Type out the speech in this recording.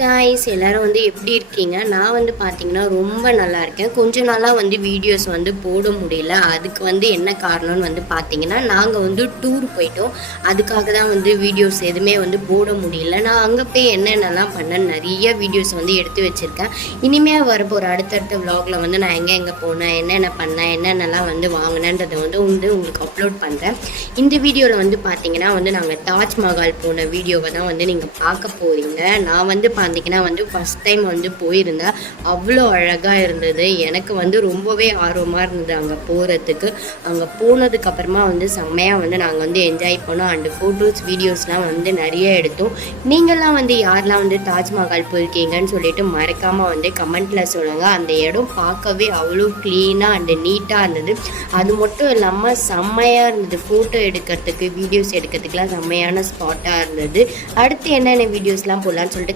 Guys எல்லாரும் எப்படி இருக்கீங்க? நான் பார்த்தீங்கன்னா ரொம்ப நல்லா இருக்கேன். கொஞ்ச நாளாக வீடியோஸ் போட முடியல. அதுக்கு என்ன காரணம்னு பார்த்தீங்கன்னா, நாங்கள் டூர் போயிட்டோம். அதுக்காக தான் வீடியோஸ் எதுவுமே போட முடியல. நான் அங்கே போய் என்னென்னலாம் பண்ணேன் நிறைய வீடியோஸ் எடுத்து வச்சுருக்கேன். இனிமேல் வரப்போகிற அடுத்தடுத்த விலாகில் நான் எங்கே போனேன், என்னென்ன பண்ணேன், என்னென்னலாம் வாங்கினேன்றதை உங்களுக்கு அப்லோட் பண்ணுறேன். இந்த வீடியோவில் பார்த்தீங்கன்னா நாங்கள் தாஜ்மஹால் போன வீடியோவை தான் நீங்கள் பார்க்க போகிறீங்க. நான் பார்த்தீங்கன்னா ஃபஸ்ட் டைம் போயிருந்தேன். அவ்வளோ அழகாக இருந்தது. எனக்கு ரொம்பவே ஆர்வமாக இருந்தது அங்கே போகிறதுக்கு. அங்கே போனதுக்கப்புறமா செம்மையாக நாங்கள் என்ஜாய் பண்ணோம். அண்டு ஃபோட்டோஸ் வீடியோஸ்லாம் நிறைய எடுத்தோம். நீங்கள்லாம் யாரெல்லாம் தாஜ்மஹால் போயிருக்கீங்கன்னு சொல்லிட்டு மறக்காமல் கமெண்ட்டில் சொல்லுங்கள். அந்த இடம் பார்க்கவே அவ்வளோ க்ளீனாக அண்டு நீட்டாக இருந்தது. அது மட்டும் இல்லாமல் செம்மையாக இருந்தது. ஃபோட்டோ எடுக்கிறதுக்கு வீடியோஸ் எடுக்கிறதுக்குலாம் செம்மையான ஸ்பாட்டாக இருந்தது. அடுத்து என்னென்ன வீடியோஸ்லாம் போடலான்னு சொல்லிட்டு